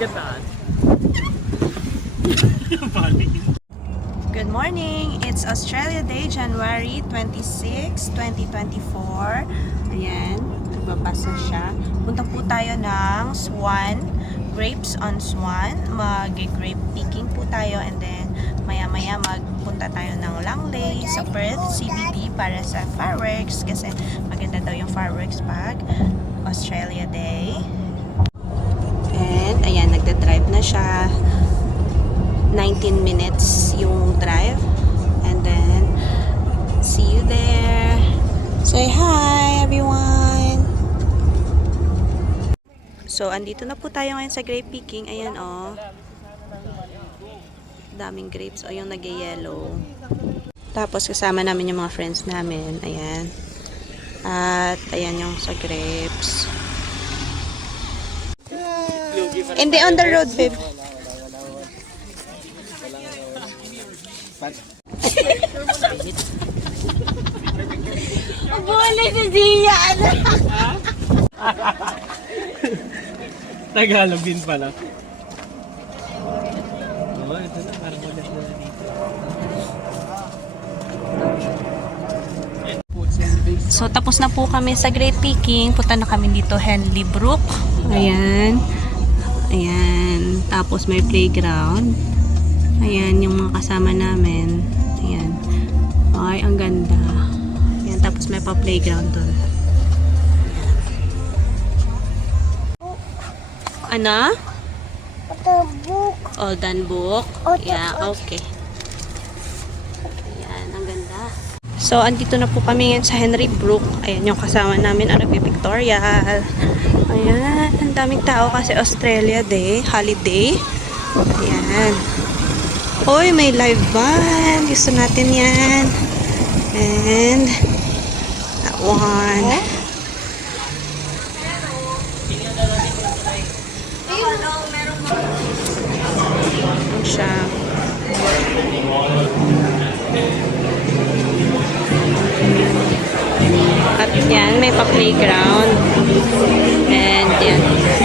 Good morning! It's Australia Day, January 26, 2024. Ayan, nagbabasa siya. Punta po tayo ng Swan, Grapes on Swan. Mag-grape picking po tayo and then maya-maya magpunta tayo ng Langley sa Perth CBD para sa fireworks kasi maganda daw yung fireworks pag Australia Day. And ayan, nagda-drive na siya. 19 minutes yung drive. And then, see you there. Say hi, everyone! So, andito na po tayo ngayon sa grape picking. Ayan, oh. Daming grapes. O, yung nag-yellow. Tapos, kasama namin yung mga friends namin. Ayan. At, ayan yung sa grapes. Hindi on the road, babe. Buli si Dian! Tagalog din pala. Oo, ito na. Parang maganda na dito. So, tapos na po kami sa grape picking. Punta na kami dito, Henley Brook. Ayan. Ayan. Tapos may playground. Ayan, yung mga kasama namin. Ayan. Ay, ang ganda. Ayan, tapos may pa-playground doon. Ano? Book. Olden Book. Yeah, okay. Ayan, ang ganda. So, andito na po kami ngayon sa Henley Brook. Ayan, yung kasama namin, ang nagpipictorial. Ayan, ang daming tao kasi Australia Day, holiday. Ayan. Hoy, may live band. Gusto natin yan. And that one. Ayan siya. At yan, may pa-playground. And yan,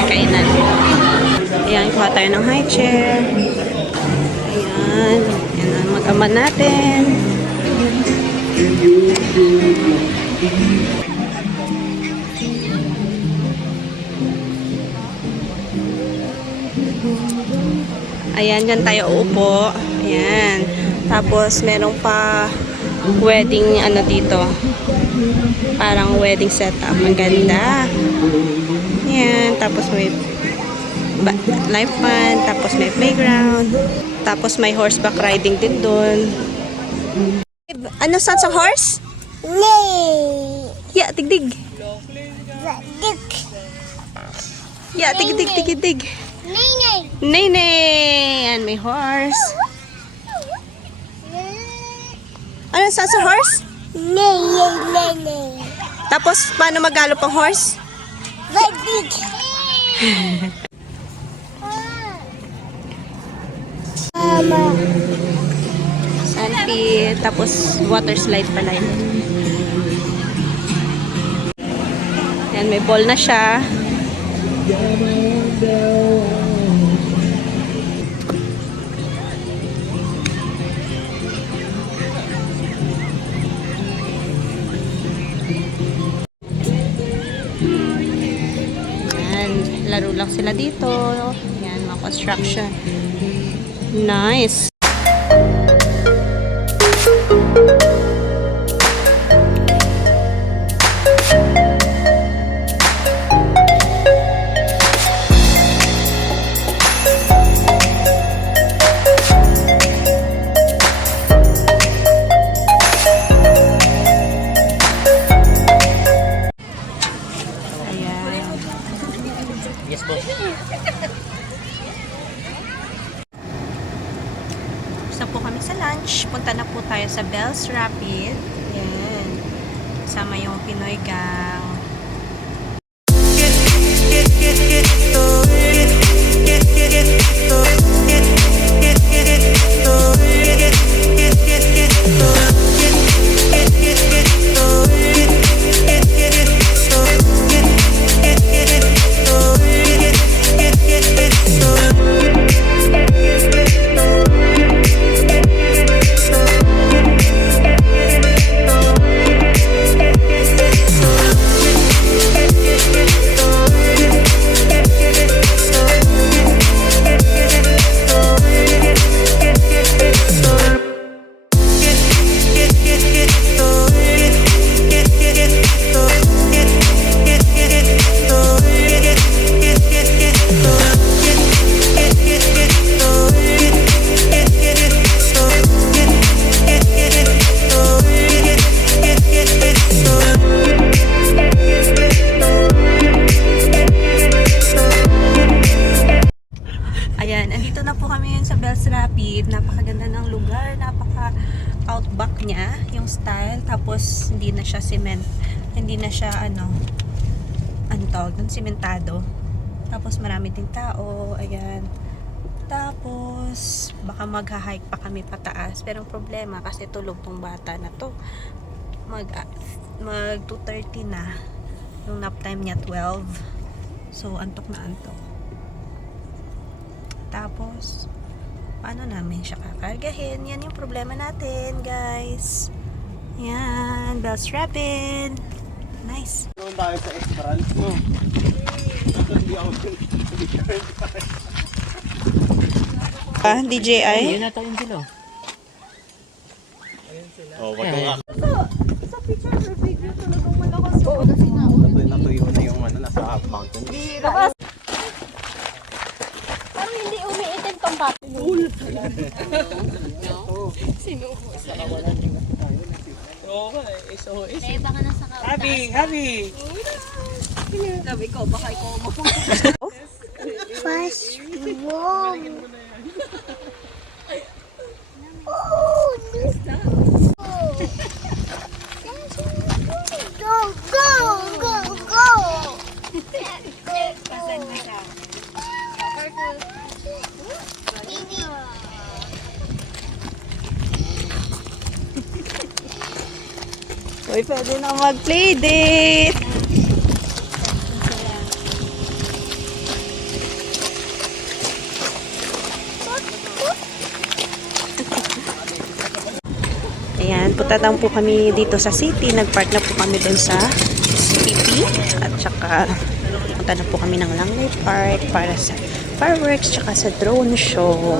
kainan. Ayan, kuha tayo ng high chair. Ayan. Ayan ang mag-ama natin. Ayan, dyan tayo uupo. Ayan. Tapos, merong pa wedding ano dito. Parang wedding setup. Ang ganda. Ayan. Tapos, may live band. Tapos, may playground. Tapos, may horseback riding din doon. Ano sounds of horse? Nay. Yeah, tigdig. Dik. Yeah, tigdig, tigdig. Nay. Nene! And may horse. Ano sounds of horse? Nay. Tapos, paano maggalop ang horse? Dik. Mama. Sandpit. Tapos, water slide pala yun. Ayan, may ball na siya. Ayan, laro lang sila dito. Ayan, mga construction. Nice. Yes, boss. Gusto po kami sa lunch. Punta na po tayo sa Bells Rapid. Ayan. Kasama yung Pinoy Gang. hindi na siya cement, hindi na siya ano tawag doon, sementado. Tapos marami ding tao, ayan. Tapos baka magha-hike pa kami pataas, pero ang problema kasi tulog tong bata na to. Mag 2:30 na. Yung nap time niya 12. So antok na antok. Tapos paano namin siya kakargahin? Yan yung problema natin, guys. Yan, bell strapping. Nice. Doon tayo sa Esperance, no? Hindi ako DJI? Yun nata yun sila. Oh, wag ka nga. Sa picture or video talagang malakas. Oo, Natuyo na yung ano, nasa mountain. Parang hindi umiitim tong papi. Oo ka eh, SOS. Eh, baka nasa ka. Happy! Sabi ko, baka ikaw First one. Oh, this. Go, go, go, go. Pasan na siya. Baby. Uy, pwede na mag-play date. Ayan, punta lang po kami dito sa city. Nag-park na po kami dun sa CPP. At saka, punta na po kami ng Langley Park para sa fireworks tsaka sa drone show.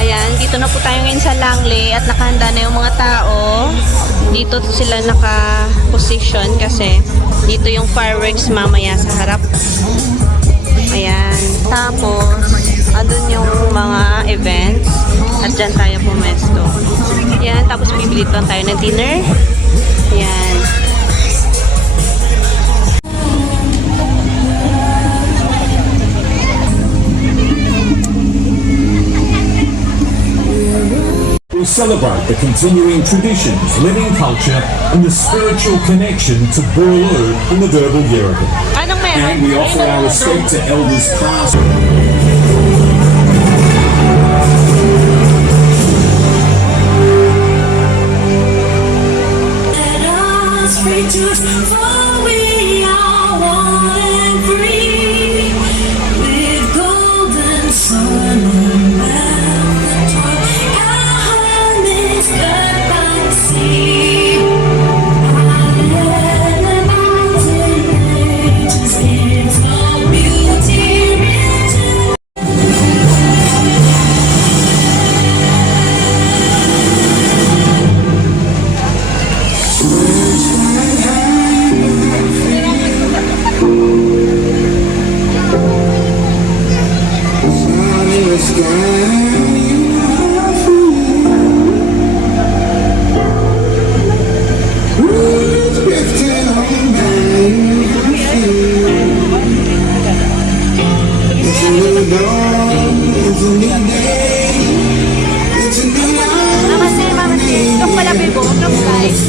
Ayan, dito na po tayo ngayon sa Langley at nakahanda na yung mga tao. Dito sila naka-position kasi dito yung fireworks mamaya sa harap. Ayan. Tapos, andun yung mga events at dyan tayo pumesto. Ayan, tapos bibili lang tayo ng dinner. Ayan. We celebrate the continuing traditions, living culture, and the spiritual connection to Boorloo in the Derby Yerigan. Anong meron? And we offer our respect to elders past. Let us rejoice, for we are one and free, with golden sun and velvet top, our home is the by sea. And the mountain ranges its all beauty written. Ito pala, Bibo. Guys.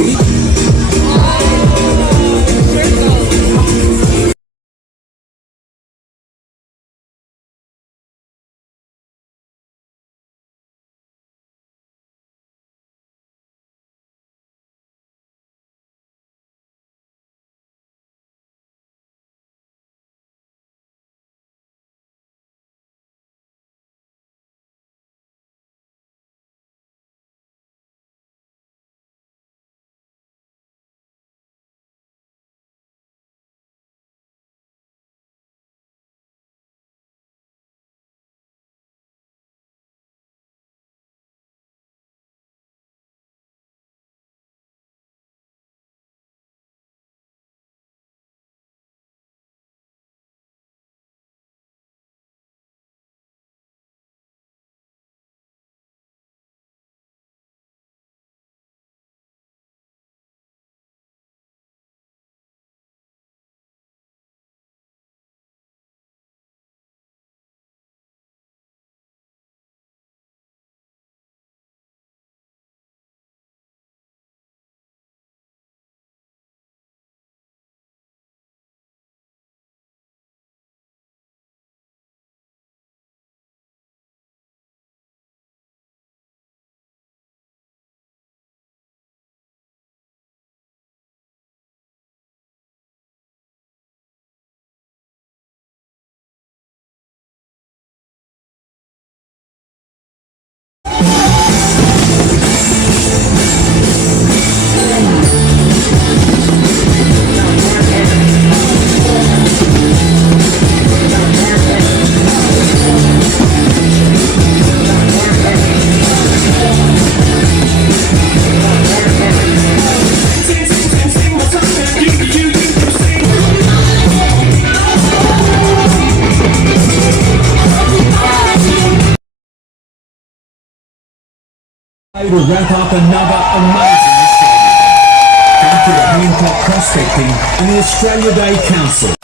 to wrap up another amazing Australia Day. Thank you to Hancock Prospecting and the Australia Day Council.